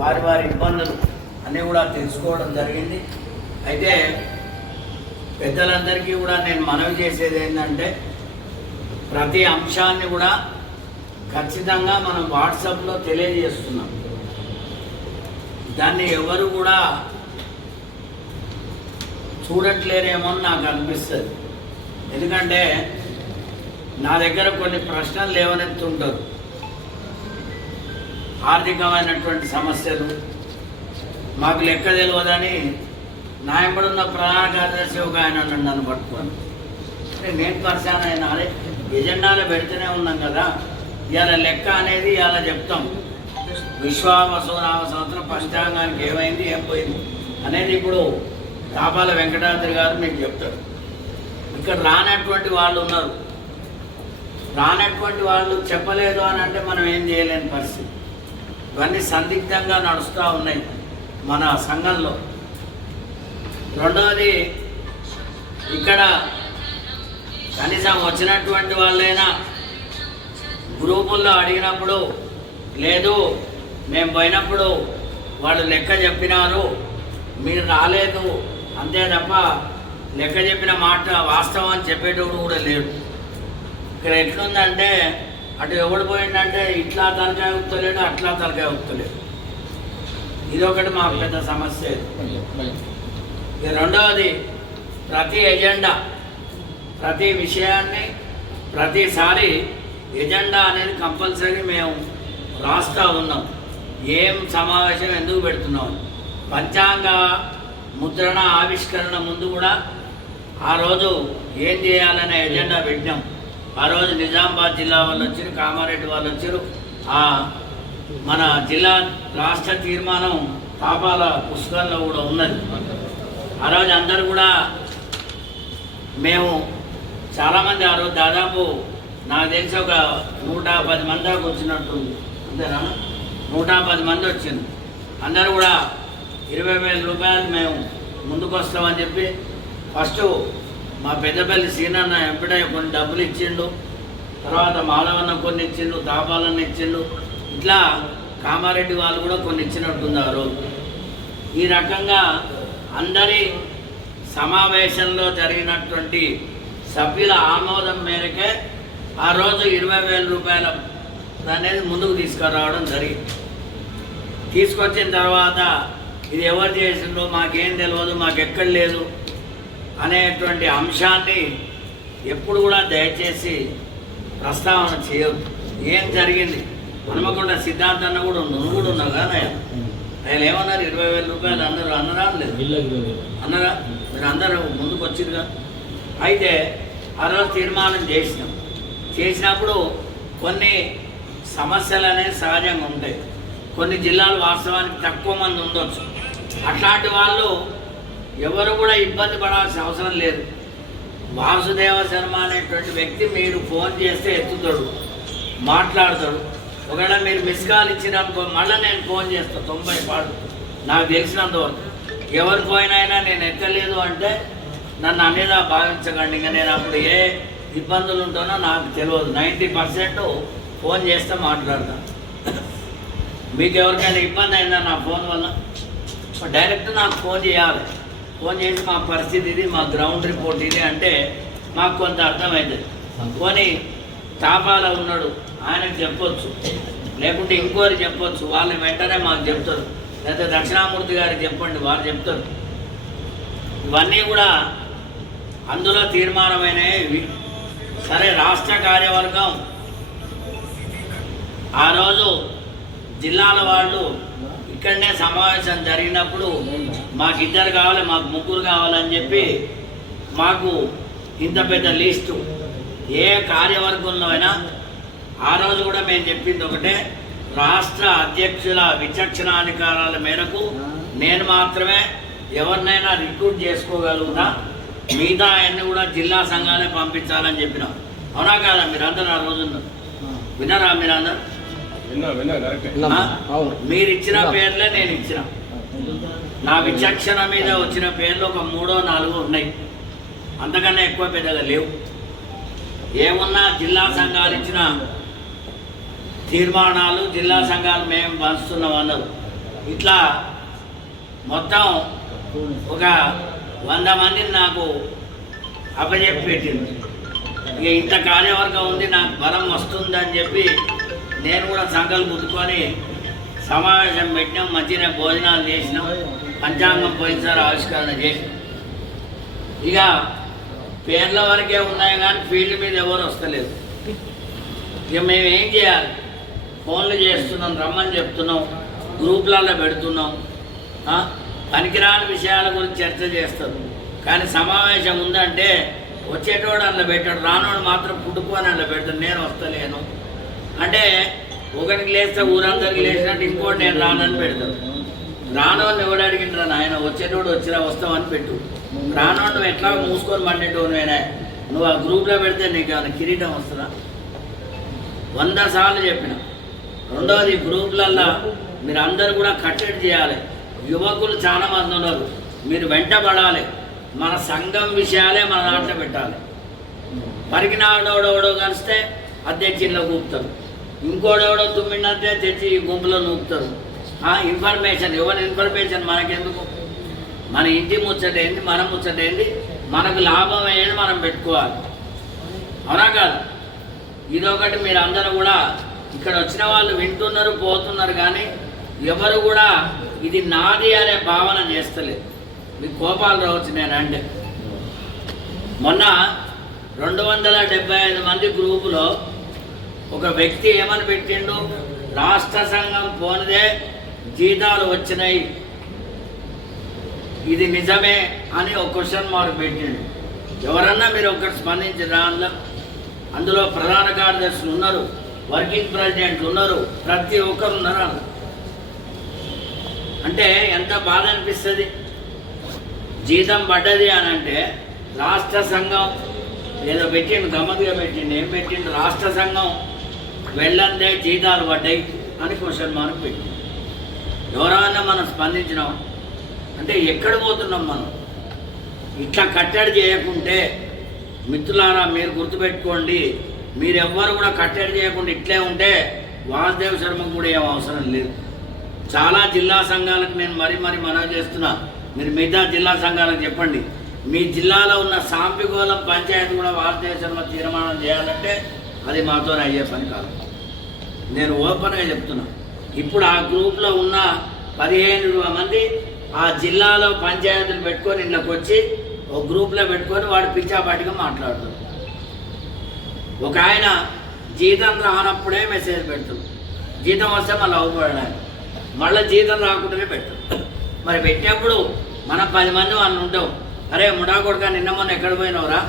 వారి వారి ఇబ్బందులు అన్నీ కూడా తెలుసుకోవడం జరిగింది. అయితే పెద్దలందరికీ కూడా నేను మనవి చేసేది ఏంటంటే ప్రతి అంశాన్ని కూడా ఖచ్చితంగా మనం వాట్సాప్లో తెలియజేస్తున్నాం. దాన్ని ఎవరు కూడా చూడట్లేరేమో అని నాకు అనిపిస్తుంది. ఎందుకంటే నా దగ్గర కొన్ని ప్రశ్నలు లేవనెత్తుంటారు. ఆర్థికమైనటువంటి సమస్యలు. మాకు లెక్క తెలియదని నా ఎంబడున్న ప్రధాన కార్యదర్శి ఒక ఆయన నన్ను పట్టుకొని. అంటే నేను పరిశాన అయినా అదే ఎజెండాలో పెడితేనే ఉన్నాం కదా. ఇవాళ లెక్క అనేది ఇవాళ చెప్తాం. విశ్వావసునామ సంవత్సరం పశ్చాంగానికి ఏమైంది ఏం పోయింది అనేది ఇప్పుడు దాపాల వెంకటాద్రి గారు మీకు చెప్తారు. ఇక్కడ రానటువంటి వాళ్ళు ఉన్నారు. రానటువంటి వాళ్ళు చెప్పలేదు అని అంటే మనం ఏం చేయలేని పరిస్థితి. ఇవన్నీ సందిగ్ధంగా నడుస్తూ ఉన్నాయి మన సంఘంలో. రెండవది ఇక్కడ కనీసం వచ్చినటువంటి వాళ్ళైనా గ్రూపుల్లో అడిగినప్పుడు లేదు మేము పోయినప్పుడు వాళ్ళు లెక్క చెప్పినారు మీరు రాలేదు అంతే తప్ప లెక్క చెప్పిన మాట వాస్తవం అని చెప్పేటప్పుడు కూడా లేడు. ఇక్కడ ఎట్లుందంటే అటు ఎవడు పోయిందంటే ఇట్లా తలకాయ ఉత్తలేడు అట్లా తలకాయ ఉత్తలేడు ఇది ఒకటి మాకు పెద్ద సమస్య. ఇది. ఇక రెండవది ప్రతి ఎజెండా ప్రతి విషయాన్ని ప్రతిసారి ఎజెండా అనేది కంపల్సరీ మేము రాస్తా ఉన్నాం. ఏం సమావేశం ఎందుకు పెడుతున్నాం? పంచాంగ ముద్రణ ఆవిష్కరణ ముందు కూడా ఆ రోజు ఏం చేయాలనే ఎజెండా పెట్టినాం. ఆ రోజు నిజామాబాద్ జిల్లా వాళ్ళు వచ్చారు కామారెడ్డి వాళ్ళు వచ్చారు. ఆ మన జిల్లా రాష్ట్ర తీర్మానం పాపాల పుస్తకాల్లో కూడా ఉన్నది. ఆ రోజు అందరు కూడా మేము చాలామంది ఆ రోజు దాదాపు నాకు తెలిసి ఒక నూట పది మంది దాకా వచ్చినట్టుంది. అంతేనా? నూట పది మంది వచ్చింది అందరూ కూడా ఇరవై వేల రూపాయలు మేము ముందుకు వస్తామని చెప్పి ఫస్ట్ మా పెద్దపల్లి సీనన్న ఎంపిడయ్య కొన్ని డబ్బులు ఇచ్చిండు. తర్వాత మాధవన్న కొన్ని ఇచ్చిండు దాపాలన్న ఇచ్చిండు. ఇట్లా కామారెడ్డి వాళ్ళు కూడా కొన్ని ఇచ్చినట్టున్నారు ఈ రకంగా అందరి సమావేశంలో జరిగినటువంటి సభ్యుల ఆమోదం మేరకే ఆ రోజు ఇరవై వేల రూపాయల అనేది ముందుకు తీసుకురావడం జరిగింది. తీసుకొచ్చిన తర్వాత ఇది ఎవరు చేసిండ్రో మాకేం తెలియదు మాకు ఎక్కడ లేదు. అనేటువంటి అంశాన్ని ఎప్పుడు కూడా దయచేసి ప్రస్తావన చేయొద్దు. ఏం జరిగింది? హనుమకొండ సిద్ధాంతన్న కూడా నువ్వు కూడా ఉన్నావు కదా ఆయన ఏమన్నారు? ఇరవై వేల రూపాయలు అందరూ అన్నరా లేదు. అన్నరా? మీరు అందరూ ముందుకు వచ్చిరుగా అయితే ఆ రోజు తీర్మానం చేసినాం. చేసినప్పుడు కొన్ని సమస్యలు అనేవి సహజంగా ఉంటాయి. కొన్ని జిల్లాలు వాస్తవానికి తక్కువ మంది ఉండొచ్చు. అట్లాంటి వాళ్ళు ఎవరు కూడా ఇబ్బంది పడాల్సిన అవసరం లేదు. వాసుదేవ శర్మ అనేటువంటి వ్యక్తి మీరు ఫోన్ చేస్తే ఎత్తుతాడు మాట్లాడతాడు. ఒకవేళ మీరు మిస్ కాల్ ఇచ్చిననుకో మళ్ళీ నేను ఫోన్ చేస్తాను తొంభై పాడు. నాకు తెలిసినంతవరకు ఎవరి ఫోన్ అయినా నేను ఎక్కలేదు అంటే నన్ను అనేలా భావించకండి. ఇంకా నేను అప్పుడు ఏ ఇబ్బందులు ఉంటానో నాకు తెలియదు. నైంటీ పర్సెంట్ ఫోన్ చేస్తే మాట్లాడతాను మీకు ఎవరికైనా ఇబ్బంది అయిందా నా ఫోన్ వల్ల? డైరెక్ట్ నాకు ఫోన్ చేయాలి. ఫోన్ చేసి మా పరిస్థితి ఇది మా గ్రౌండ్ రిపోర్ట్ ఇది అంటే మాకు కొంత అర్థమవుతుంది పోనీ తాపాల ఉన్నాడు ఆయనకు చెప్పొచ్చు. లేకుంటే ఇంకోరు చెప్పొచ్చు వాళ్ళని వెంటనే మాకు చెప్తారు. లేకపోతే దక్షిణామూర్తి గారికి చెప్పండి వారు చెప్తారు. ఇవన్నీ కూడా అందులో తీర్మానమైనవి. సరే రాష్ట్ర కార్యవర్గం ఆ రోజు జిల్లాల వాళ్ళు ఇక్కడనే సమావేశం జరిగినప్పుడు మాకు ఇద్దరు కావాలి మాకు ముగ్గురు కావాలని చెప్పి మాకు ఇంత పెద్ద లిస్టు. ఏ కార్యవర్గంలో అయినా ఆ రోజు కూడా మేము చెప్పింది ఒకటే రాష్ట్ర అధ్యక్షుల విచక్షణాధికారాల మేరకు నేను మాత్రమే ఎవరినైనా రిక్రూట్ చేసుకోగలుగుతా మిగతా అన్ని కూడా జిల్లా సంఘాలే పంపించాలని చెప్పినాం. అవునా కాదా? మీరందరూ ఆ రోజు వినరా మీరందరూ? విన్నా విన్నా కరెక్టే ఆ? అవును. మీరు ఇచ్చిన పేర్లే నేను ఇచ్చిన. నా విచక్షణ మీద వచ్చిన పేర్లు ఒక మూడో నాలుగో ఉన్నాయి. అంతకన్నా ఎక్కువ పెద్దగా లేవు. ఏమున్నా జిల్లా సంఘాలు ఇచ్చిన తీర్మానాలు జిల్లా సంఘాలు మేము పంచుతున్నాం అన్నారు. ఇట్లా మొత్తం ఒక వంద మందిని నాకు అప్పచెప్పి పెట్టింది. ఇక ఇంత కార్యవర్గం ఉంది నాకు బలం వస్తుందని చెప్పి నేను కూడా సంఘాలు పుట్టుకొని సమావేశం పెట్టినాం మంచిగా భోజనాలు చేసినాం. పంచాంగం పోయినసారి ఆవిష్కరణ చేసి. ఇక పేర్ల వరకే ఉన్నాయి కానీ ఫీల్డ్ మీద ఎవరు వస్తలేదు. ఇక మేము ఏం చేయాలి? ఫోన్లు చేస్తున్నాం రమ్మని చెప్తున్నాం గ్రూప్లలో పెడుతున్నాం పనికిరాని విషయాల గురించి చర్చ చేస్తాం కానీ సమావేశం ఉందంటే వచ్చేటోడు అందులో పెట్టాడు రానోడు మాత్రం పుట్టుకొని అందులో పెడతాడు నేను వస్తలేను. అంటే ఒకరికి లేస్తే ఊరందరికి లేచినట్టు ఇంకోటి నేను రానని పెడతాడు. రానోడిని ఎవడు అడిగిండ్రా నాయన? వచ్చేటోడు వచ్చినా వస్తామని పెట్టు. రానోడు నువ్వు ఎట్లా మూసుకొని పండేటోడు నేనే. నువ్వు ఆ గ్రూప్లో పెడితే నీకు ఏమైనా కిరీటం వస్తుందా? వంద సార్లు చెప్పిన. రెండవది గ్రూపులల్లో మీరు అందరూ కూడా కట్టడి చేయాలి. యువకులు చాలా మంది ఉన్నారు. మీరు వెంటబడాలి. మన సంఘం విషయాలే మన దాంట్లో పెట్టాలి. పరికినాడోడెవడో కలిస్తే అధ్యక్షుల్లో కూపుతారు. ఇంకోడెవడో తుమ్మిండంటే తెచ్చి ఈ గుంపులో నూపుతారు. ఇన్ఫర్మేషన్ ఎవరి ఇన్ఫర్మేషన్ మనకెందుకు? మన ఇంటి ముచ్చట ఏంటి మన ముచ్చట ఏంటి మనకు లాభం అయ్యేది మనం పెట్టుకోవాలి. అవునా కాదు? ఇదొకటి మీరు అందరూ కూడా ఇక్కడ వచ్చిన వాళ్ళు వింటున్నారు పోతున్నారు కానీ ఎవరు కూడా ఇది నాది అనే భావన చేస్తలేదు. మీ కోపాలు రావచ్చు నేను అంటే. మొన్న రెండు వందల డెబ్బై ఐదు మంది గ్రూపులో ఒక వ్యక్తి ఏమని పెట్టిండు? రాష్ట్ర సంఘం పోనిదే జీతాలు వచ్చినాయి. ఇది నిజమే అని ఒక క్వశ్చన్ మార్క్ పెట్టిండు. ఎవరన్నా మీరు ఒకటి స్పందించిన అందులో? అందులో ప్రధాన కార్యదర్శులు ఉన్నారు వర్కింగ్ ప్రెసిడెంట్లు ఉన్నారు ప్రతి ఒక్కరు ఉన్నారు అంటే ఎంత బాధ అనిపిస్తుంది? జీతం పడ్డది అని అంటే రాష్ట్ర సంఘం ఏదో పెట్టిండు గమ్మత్తుగా పెట్టిండు. ఏం పెట్టిండు? రాష్ట్ర సంఘం వెళ్ళందే జీతాలు పడ్డాయి అని క్వశ్చన్ మార్క్ పెట్టింది ఎవరైనా మనం స్పందించినాం అంటే ఎక్కడ పోతున్నాం మనం? ఇట్లా కట్టడి చేయకుంటే మిత్రులారా మీరు గుర్తుపెట్టుకోండి మీరెవ్వరు కూడా కట్టడి చేయకుండా ఇట్లే ఉంటే వాసుదేవ్ శర్మకు కూడా ఏం అవసరం లేదు. చాలా జిల్లా సంఘాలకు నేను మరీ మరీ మనవి చేస్తున్నా. మీరు మిగతా జిల్లా సంఘాలకు చెప్పండి. మీ జిల్లాలో ఉన్న సాంపిగోళం పంచాయతీ కూడా వాసుదేవ శర్మ తీర్మానం చేయాలంటే అది మాతో అయ్యే పని కాదు. నేను ఓపెన్గా చెప్తున్నా. ఇప్పుడు ఆ గ్రూప్లో ఉన్న పదిహేను మంది ఆ జిల్లాలో పంచాయతీలు పెట్టుకొని ఇళ్ళకి వచ్చి ఒక గ్రూప్లో పెట్టుకొని వాడు పిచ్చాపాటిగా మాట్లాడుతాడు. ఒక ఆయన జీతం రానప్పుడే మెసేజ్ పెడుతుంది జీతం వస్తే మళ్ళీ అవ్వబడడానికి మళ్ళీ జీతం రాకుండానే పెట్టు మరి పెట్టినప్పుడు మనం పది మంది వాళ్ళు ఉంటాం. అరే ముడా కొడుక నిన్న మొన్న ఎక్కడ పోయినావురా?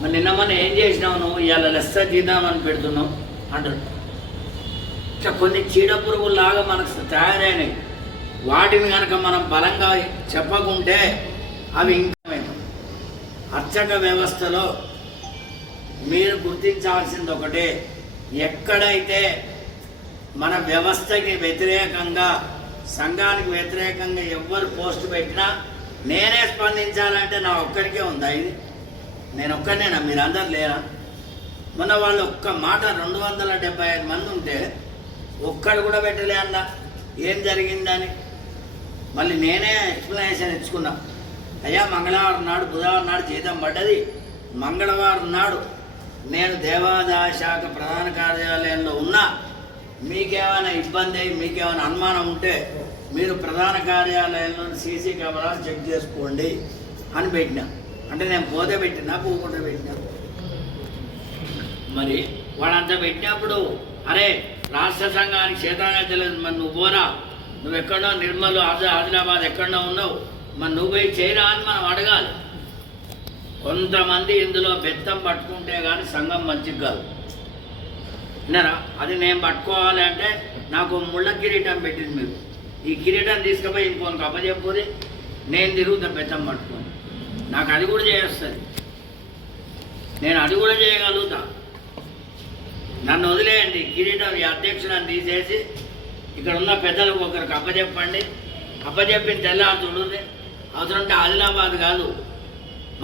మరి నిన్న మొన్న ఏం చేసినావు నువ్వు? ఇవాళ లెస్స జీతం అని పెడుతున్నావు అంటారు. కొన్ని చీడ పురుగుల్లాగా మనకు తయారైనవి. వాటిని కనుక మనం బలంగా చెప్పకుంటే అవి ఇంకా అర్చక వ్యవస్థలో మీరు గుర్తించాల్సింది ఒకటే ఎక్కడైతే మన వ్యవస్థకి వ్యతిరేకంగా సంఘానికి వ్యతిరేకంగా ఎవ్వరు పోస్ట్ పెట్టినా నేనే స్పందించాలంటే నా ఒక్కరికే ఉందా ఇది? నేను ఒక్కనేనా మీరందరు లేరా? మొన్న వాళ్ళు ఒక్క మాట రెండు వందల డెబ్బై ఐదు మంది ఉంటే ఒక్కడు కూడా పెట్టలే అన్న. ఏం జరిగిందని? మళ్ళీ నేనే ఎక్స్ప్లెనేషన్ ఇచ్చుకున్నా. అయ్యా మంగళవారం నాడు బుధవారం నాడు జీతం పడ్డది. మంగళవారం నాడు నేను దేవాదాయ శాఖ ప్రధాన కార్యాలయంలో ఉన్నా. మీకేమైనా ఇబ్బంది అయ్యి మీకేమైనా అనుమానం ఉంటే మీరు ప్రధాన కార్యాలయంలో సీసీ కెమెరాలు చెక్ చేసుకోండి అని పెట్టినా. అంటే నేను పోతే పెట్టినా పోకుండా పెట్టినా. మరి వాళ్ళంతా పెట్టినప్పుడు అరే రాష్ట్ర సంఘానికి చేతనే తెలియదు. మరి నువ్వు పోరా. నువ్వు ఎక్కడో నిర్మల్ ఆదిలాబాద్ ఎక్కడో ఉన్నావు. మరి నువ్వు పోయి చేయరా అని మనం అడగాలి. కొంతమంది ఇందులో బెత్తం పట్టుకుంటే కానీ సంఘం మంచిది కాదు. విన్నారా? అది నేను పట్టుకోవాలి అంటే నాకు ముళ్ళ కిరీటం పెట్టింది మీరు. ఈ కిరీటం తీసుకుపోయి ఇంకోనికి అప్పచెప్పుది. నేను తిరుగుతా బెత్తం పట్టుకొని. నాకు అది కూడా చేస్తుంది నేను అది కూడా చేయగలుగుతా. నన్ను వదిలేయండి. కిరీటం ఈ అధ్యక్షులను తీసేసి ఇక్కడ ఉన్న పెద్దలకు ఒకరికి అప్పచెప్పండి. అప్పచెప్పిన తెల్లారు చూడండి అవసరం ఉంటే ఆదిలాబాద్ కాదు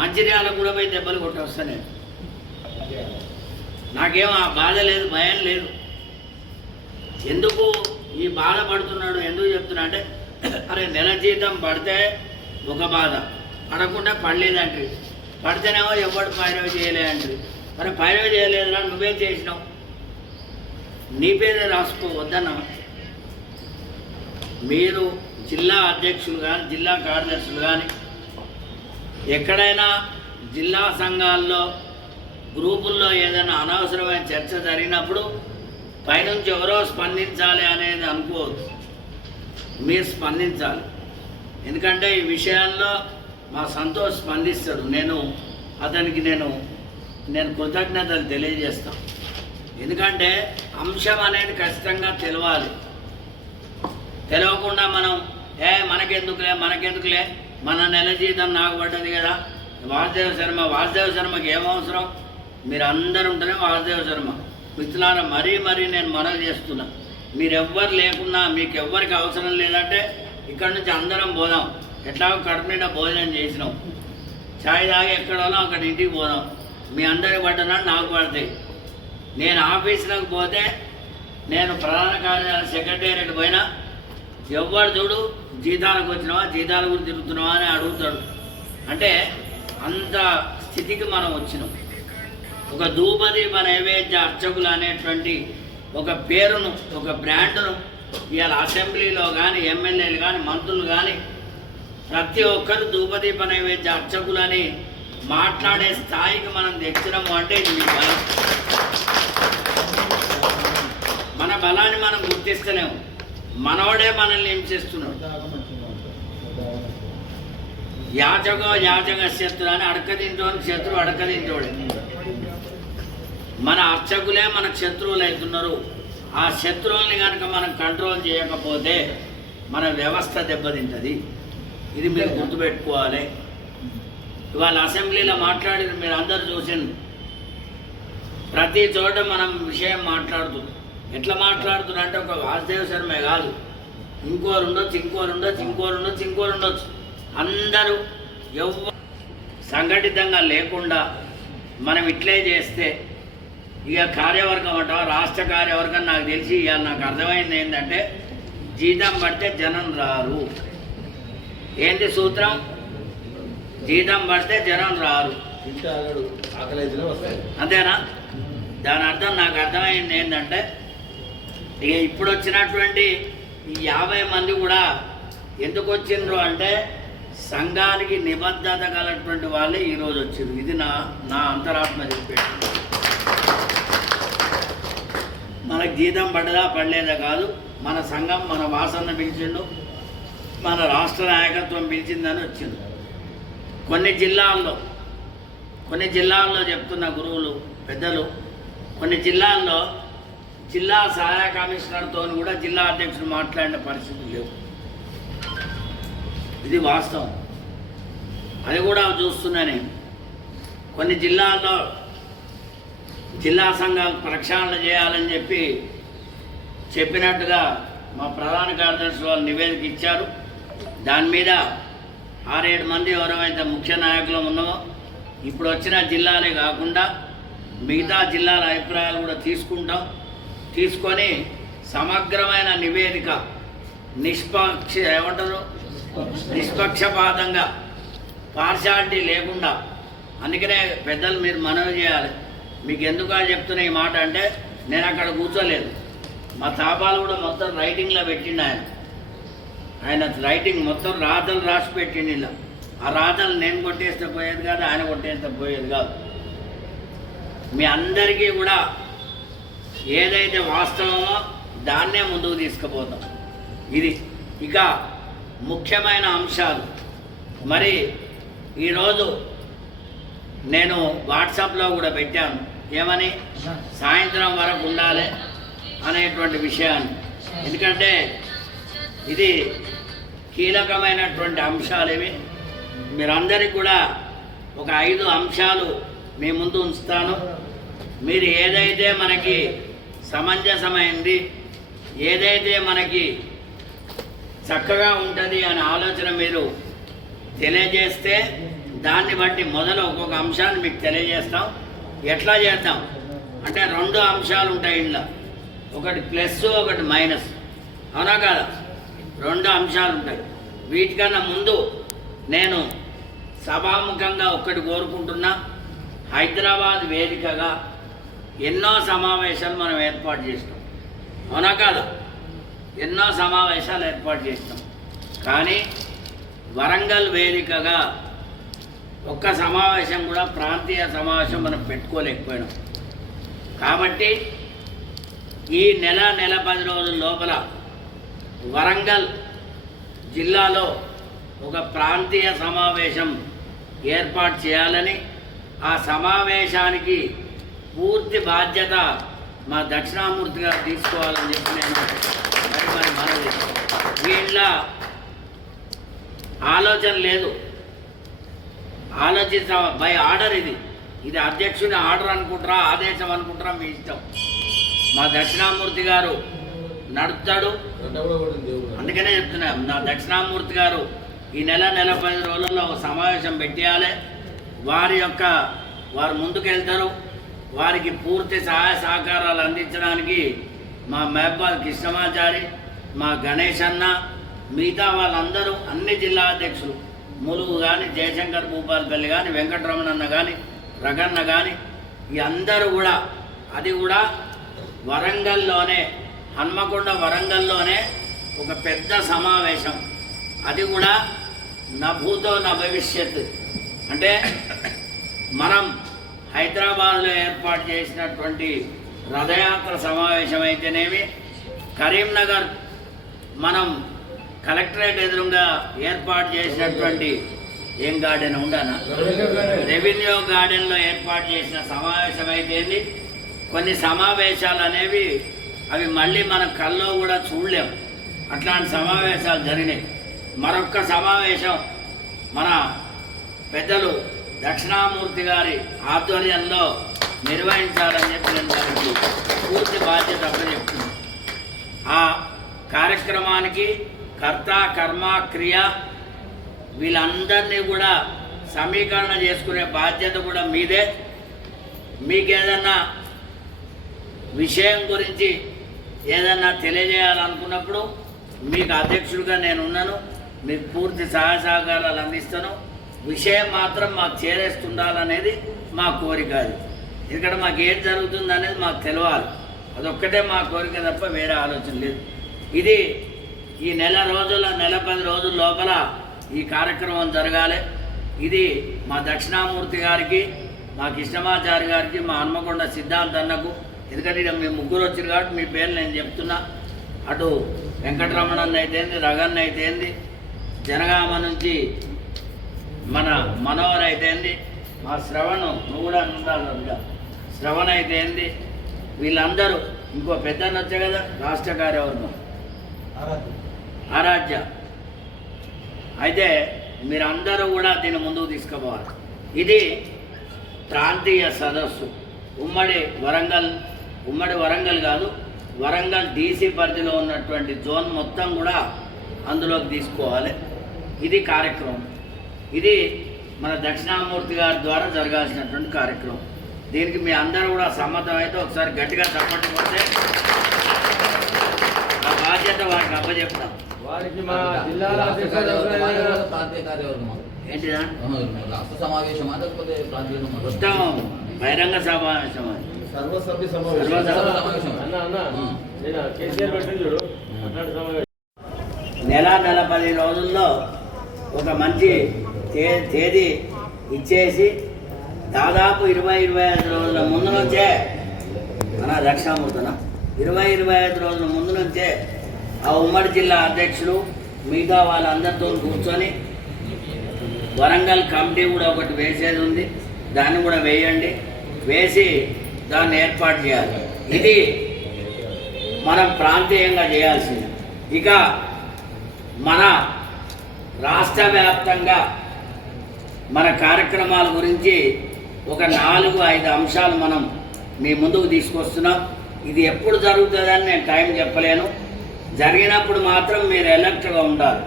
మంచిర్యాల కూడా పోయి దెబ్బలు కొట్టొస్తా నేను నాకేం ఆ బాధ లేదు భయం లేదు. ఎందుకు ఈ బాధ పడుతున్నాడు ఎందుకు చెప్తున్నా అంటే అరే నెల జీతం పడితే ఒక బాధ. పడకుండా పడలేదంటే పడితేనేమో ఎవడు పైరవ చేయలే అంటే మరి పైరవ చేయలేదు నువ్వే చేసినావు. నీ పేరే రాసుకో మీరు జిల్లా అధ్యక్షులు కానీ జిల్లా కార్యదర్శులు కానీ ఎక్కడైనా జిల్లా సంఘాల్లో గ్రూపుల్లో ఏదైనా అనవసరమైన చర్చ జరిగినప్పుడు పైనుంచి ఎవరో స్పందించాలి అనేది అనుకోవద్దు. మీరు స్పందించాలి. ఎందుకంటే ఈ విషయాల్లో మా సంతోష్ స్పందిస్తాడు. నేను అతనికి నేను నేను కృతజ్ఞతలు తెలియజేస్తాను. ఎందుకంటే అంశం అనేది ఖచ్చితంగా తెలవాలి. తెలవకుండా మనం ఏ మనకెందుకులే మనకెందుకులే మన నెల జీతం నాకు పడ్డది కదా. వాసుదేవ శర్మ వాసుదేవ శర్మకి ఏం అవసరం? మీరు అందరు ఉంటేనే వాసుదేవ శర్మ. మిత్రులారా మరీ మరీ నేను మనవి చేస్తున్నా. మీరెవ్వరు లేకున్నా మీకు ఎవ్వరికి అవసరం లేదంటే ఇక్కడ నుంచి అందరం పోదాం. ఎట్లాగో కడుపు భోజనం చేసినాం. ఛాయ్ తాగి ఎక్కడోనో అక్కడ ఇంటికి పోదాం. మీ అందరికి పడ్డనా నాకు పడతాయి. నేను ఆఫీసులకు పోతే నేను ప్రధాన కార్యాలయ సెక్రటేరియట్ పోయినా ఎవ్వరు చూడు జీతాలకు వచ్చినావా జీతాల గురించి తిరుగుతున్నావా అని అడుగుతాడు. అంటే అంత స్థితికి మనం వచ్చినాం. ఒక ధూపదీప నైవేద్య అర్చకులు అనేటువంటి ఒక పేరును ఒక బ్రాండ్ను ఇవాళ అసెంబ్లీలో కానీ ఎమ్మెల్యేలు కానీ మంత్రులు కానీ ప్రతి ఒక్కరు ధూపదీప నైవేద్య అర్చకులని మాట్లాడే స్థాయికి మనం తెచ్చినాము అంటే ఇది మీ బలం. మన బలాన్ని మనం గుర్తిస్తలేము. మనోడే మనల్ని హింసిస్తున్నాడు యాచకో యాచక శత్రు అని అడక తింటోని శత్రువు అడక మన అర్చకులే మనకు శత్రువులు అవుతున్నారు. ఆ శత్రువుల్ని కనుక మనం కంట్రోల్ చేయకపోతే మన వ్యవస్థ దెబ్బతింటుంది. ఇది మీరు గుర్తుపెట్టుకోవాలి. ఇవాళ అసెంబ్లీలో మాట్లాడిన మీరు అందరు చూసిండు ప్రతి చోట మనం విషయం మాట్లాడుతుంది ఎట్లా మాట్లాడుతున్నా అంటే ఒక వాసుదేవ శర్మే కాదు. ఇంకోరు ఉండొచ్చు ఇంకోరు ఉండొచ్చు ఇంకోరు ఉండొచ్చు ఇంకోరు ఉండొచ్చు. అందరూ ఎవ్వ సంఘటితంగా లేకుండా మనం ఇట్లే చేస్తే ఇక కార్యవర్గం అంట రాష్ట్ర కార్యవర్గం నాకు తెలిసి ఇక నాకు అర్థమైంది ఏంటంటే జీతం పడితే జనం రారు. ఏంటి సూత్రం? జీతం పడితే జనం రారు. అంతేనా? దాని అర్థం నాకు అర్థమైంది ఏంటంటే ఇక ఇప్పుడు వచ్చినటువంటి ఈ యాభై మంది కూడా ఎందుకు వచ్చిండ్రు అంటే సంఘానికి నిబద్ధత గలటువంటి వాళ్ళే ఈరోజు వచ్చిండ్రు ఇది నా నా అంతరాత్మ చెప్పేది. మనకు జీతం పడ్డదా పడలేదా కాదు. మన సంఘం మన వాసన పిలిచిండు. మన రాష్ట్ర నాయకత్వం పిలిచిందని వచ్చింది. కొన్ని జిల్లాల్లో కొన్ని జిల్లాల్లో చెప్తున్న గురువులు పెద్దలు కొన్ని జిల్లాల్లో జిల్లా సహాయ కమిషనర్తో కూడా జిల్లా అధ్యక్షుడు మాట్లాడిన పరిస్థితులు లేవు. ఇది వాస్తవం. అది కూడా చూస్తున్నానే కొన్ని జిల్లాల్లో జిల్లా సంఘాలు ప్రక్షాళన చేయాలని చెప్పి చెప్పినట్టుగా మా ప్రధాన కార్యదర్శి వాళ్ళు నివేదిక ఇచ్చారు. దాని మీద ఆరేడు మంది ఎవరైతే ముఖ్య నాయకులు ఉన్నామో ఇప్పుడు వచ్చిన జిల్లాలే కాకుండా మిగతా జిల్లాల అభిప్రాయాలు కూడా తీసుకుంటాం. తీసుకొని సమగ్రమైన నివేదిక నిష్పక్ష ఏమంటారు? నిష్పక్షపాతంగా పార్షాలిటీ లేకుండా అందుకనే పెద్దలు మీరు మనవి చేయాలి. మీకు ఎందుకు చెప్తున్న ఈ మాట అంటే నేను అక్కడ కూర్చోలేదు. మా తాపాలు కూడా మొత్తం రైటింగ్లో పెట్టిండు ఆయన. ఆయన రైటింగ్ మొత్తం రాతలు రాసి పెట్టిండు ఇలా. ఆ రాతలు నేను కొట్టేస్తే పోయేది కాదు ఆయన కొట్టేస్తే పోయేది కాదు. మీ అందరికీ కూడా ఏదైతే వాస్తవమో దాన్నే ముందుకు తీసుకుపోతాం. ఇది ఇక ముఖ్యమైన అంశాలు. మరి ఈరోజు నేను వాట్సాప్లో కూడా పెట్టాను. ఏమని? సాయంత్రం వరకు ఉండాలి అనేటువంటి విషయాన్ని. ఎందుకంటే ఇది కీలకమైనటువంటి అంశాలు ఇవి మీరందరికీ కూడా ఒక ఐదు అంశాలు మీ ముందు ఉంచుతాను. మీరు ఏదైతే మనకి సమంజసమైంది ఏదైతే మనకి చక్కగా ఉంటుంది అనే ఆలోచన మీరు తెలియజేస్తే దాన్ని బట్టి మొదలు ఒక్కొక్క అంశాన్ని మీకు తెలియజేస్తాం. ఎట్లా చేద్దాం? అంటే రెండు అంశాలు ఉంటాయి ఇంట్లో ఒకటి ప్లస్ ఒకటి మైనస్. అవునా కాదా? రెండు అంశాలు ఉంటాయి. వీటికన్నా ముందు నేను సభాముఖంగా ఒక్కటి కోరుకుంటున్నా. హైదరాబాద్ వేదికగా ఎన్నో సమావేశాలు మనం ఏర్పాటు చేస్తాం. అవునా కాదా? ఎన్నో సమావేశాలు ఏర్పాటు చేస్తాం. కానీ వరంగల్ వేదికగా ఒక్క సమావేశం కూడా ప్రాంతీయ సమావేశం మనం పెట్టుకోలేకపోయినాం. కాబట్టి ఈ నెల నెల పది రోజుల లోపల వరంగల్ జిల్లాలో ఒక ప్రాంతీయ సమావేశం ఏర్పాటు చేయాలని ఆ సమావేశానికి పూర్తి బాధ్యత మా దక్షిణామూర్తి గారు తీసుకోవాలని చెప్పి నేను మరి మరి మనవి వీళ్ళ ఆలోచన లేదు. ఆలోచించ బై ఆర్డర్ ఇది. ఇది అధ్యక్షుని ఆర్డర్ అనుకుంటారా ఆదేశం అనుకుంటారా మీ ఇష్టం. మా దక్షిణామూర్తి గారు నడుపుతాడు. అందుకనే చెప్తున్నా నా దక్షిణామూర్తి గారు ఈ నెల నెల పది రోజుల్లో ఒక సమావేశం పెట్టేయాలి. వారి యొక్క వారు ముందుకెళ్తారు. వారికి పూర్తి సహాయ సహకారాలు అందించడానికి మా మహబాద్ కృష్ణమాచారి మా గణేష్ అన్న మిగతా వాళ్ళందరూ అన్ని జిల్లా అధ్యక్షులు ములుగు కానీ జయశంకర్ భూపాలపల్లి కానీ వెంకటరమణన్న కానీ రగన్న కానీ ఈ అందరూ కూడా అది కూడా వరంగల్లోనే హన్మకొండ వరంగల్లోనే ఒక పెద్ద సమావేశం. అది కూడా నా భూతో నా భవిష్యత్. అంటే మనం హైదరాబాద్లో ఏర్పాటు చేసినటువంటి రథయాత్ర సమావేశం అయితేనేమి కరీంనగర్ మనం కలెక్టరేట్ ఎదురుగా ఏర్పాటు చేసినటువంటి ఏం గార్డెన్ ఉండనా? రెవెన్యూ గార్డెన్లో ఏర్పాటు చేసిన సమావేశం అయితే కొన్ని సమావేశాలు అనేవి అవి మళ్ళీ మన కల్లో కూడా చూడలేం. అట్లాంటి సమావేశాలు జరిగినాయి. మరొక్క సమావేశం మన పెద్దలు దక్షిణామూర్తి గారి ఆధ్వర్యంలో నిర్వహించాలని చెప్పి నేను పూర్తి బాధ్యత అప్పచెప్తుంది ఆ కార్యక్రమానికి కర్త కర్మ క్రియ వీళ్ళందరినీ కూడా సమీకరణ చేసుకునే బాధ్యత కూడా మీదే. మీకేదన్నా విషయం గురించి ఏదన్నా తెలియజేయాలనుకున్నప్పుడు మీకు అధ్యక్షుడిగా నేను ఉన్నాను మీకు పూర్తి సహాయ సహకారాలు అందిస్తాను. విషయం మాత్రం మాకు చేరేస్తుండాలనేది మా కోరిక అది. ఇక్కడ మాకు ఏం జరుగుతుంది అనేది మాకు తెలియాలి అదొక్కటే మా కోరిక తప్ప వేరే ఆలోచన లేదు. ఇది ఈ నెల రోజుల నెల పది రోజుల లోపల ఈ కార్యక్రమం జరగాలి. ఇది మా దక్షిణామూర్తి గారికి మా కృష్ణమాచారి గారికి మా హన్మకొండ సిద్ధాంత్ అన్నకు ఎందుకంటే ఇక్కడ మీ ముగ్గురు వచ్చారు కాబట్టి మీ పేర్లు నేను చెప్తున్నా. అటు వెంకటరమణన్ అయితేంది రగన్ అయితేంది జనగామ నుంచి మన మనోహర్ అయితేంది మా శ్రవణ్ నువ్వు కూడా ఉండాలి శ్రవణ్ అయితేంది వీళ్ళందరూ ఇంకో పెద్దన్న వచ్చా కదా రాష్ట్ర కార్యవర్గం. ఆరాధ్య. అయితే మీరందరూ కూడా దీన్ని ముందుకు తీసుకుపోవాలి. ఇది ప్రాంతీయ సదస్సు. ఉమ్మడి వరంగల్ ఉమ్మడి వరంగల్ కాదు వరంగల్ డీసీ పరిధిలో ఉన్నటువంటి జోన్ మొత్తం కూడా అందులోకి తీసుకోవాలి. ఇది కార్యక్రమం. ఇది మన దక్షిణామూర్తి గారి ద్వారా జరగాల్సినటువంటి కార్యక్రమం. దీనికి మీ అందరూ కూడా సమ్మతం అయితే ఒకసారి గట్టిగా చప్పట్లు కొడితే ఆ బాధ్యత వారికి అప్పచెప్తాం వారికి మా? ఏంటిదా? సమావేశమా? మొత్తం బహిరంగ సమావేశం అది సర్వసభ్య సమావేశం నెల నెల పది రోజుల్లో ఒక మంచి తే తేదీ ఇచ్చేసి దాదాపు ఇరవై ఇరవై ఐదు రోజుల ముందు నుంచే మన రక్షామూర్తన ఇరవై ఇరవై ఐదు రోజుల ముందు నుంచే ఆ ఉమ్మడి జిల్లా అధ్యక్షులు మిగతా వాళ్ళందరితో కూర్చొని వరంగల్ కమిటీ కూడా ఒకటి వేసేది ఉంది. దాన్ని కూడా వేయండి. వేసి దాన్ని ఏర్పాటు చేయాలి. ఇది మనం ప్రాంతీయంగా చేయాల్సింది. ఇక మన రాష్ట్ర వ్యాప్తంగా మన కార్యక్రమాల గురించి ఒక నాలుగు ఐదు అంశాలు మనం మీ ముందుకు తీసుకొస్తున్నాం. ఇది ఎప్పుడు జరుగుతుందని నేను టైం చెప్పలేను. జరిగినప్పుడు మాత్రం మీరు ఎలర్ట్గా ఉండాలి.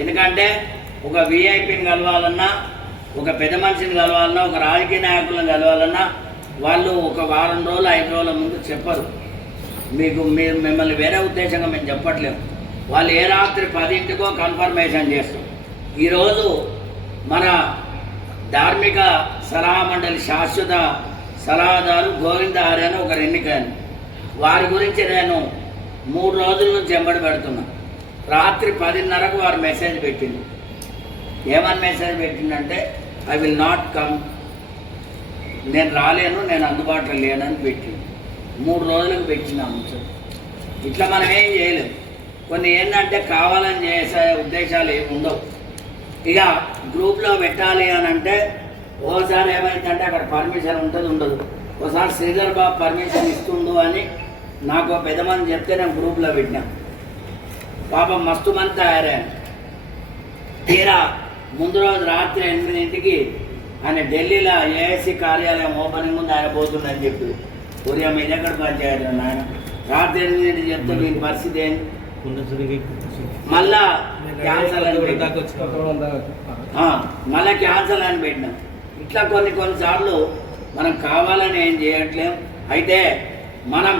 ఎందుకంటే ఒక విఐపిని కలవాలన్నా ఒక పెద్ద మనిషిని కలవాలన్నా ఒక రాజకీయ నాయకులను కలవాలన్నా వాళ్ళు ఒక వారం రోజులు ఐదు రోజుల ముందు చెప్పరు. మీకు మీరు మిమ్మల్ని వేరే ఉద్దేశంగా మేము చెప్పట్లేము వాళ్ళు ఏ రాత్రి పదింటికో కన్ఫర్మేషన్ చేస్తాం ఈరోజు మన ధార్మిక సలహా మండలి శాశ్వత సలహాదారు గోవింద ఆర్యన్ అని ఒకరు ఎన్నికని వారి గురించి నేను మూడు రోజుల నుంచి ఎంబడి పెడుతున్నా. రాత్రి పదిన్నరకు వారు మెసేజ్ పెట్టింది. ఏమని మెసేజ్ పెట్టిందంటే ఐ విల్ నాట్ కమ్ నేను రాలేను నేను అందుబాటులో లేనని పెట్టింది మూడు రోజులకు పెట్టినాము సార్ ఇట్లా మనం ఏం చేయలేం. కొన్ని ఏంటంటే కావాలని చేసే ఉద్దేశాలు ఏమి ఉండవు. ఇక గ్రూప్లో పెట్టాలి అని అంటే ఓసారి ఏమైందంటే అక్కడ పర్మిషన్ ఉంటుంది ఉండదు. ఒకసారి శ్రీధర్ బాబు పర్మిషన్ ఇస్తుండు అని నాకు పెద్ద మంది చెప్తే నేను గ్రూప్లో పెట్టినా. పాపం మస్తు మంది తయారయ్యాను తీరా ముందు రోజు రాత్రి ఎనిమిదింటికి ఆయన ఢిల్లీలో ఏఎస్సీ కార్యాలయం ఓపెనింగ్ ఉంది ఆయన పోతుందని చెప్పి ఉదయం మీద ఎక్కడ పంచాయతీ ఆయన రాత్రి ఎనిమిదింటికి చెప్తే వీని పరిస్థితి ఏంటి? మళ్ళా క్యాన్సల్ అని మళ్ళా క్యాన్సల్ అని పెట్టినాం. ఇట్లా కొన్ని కొన్నిసార్లు మనం కావాలని ఏం చేయట్లేం. అయితే మనం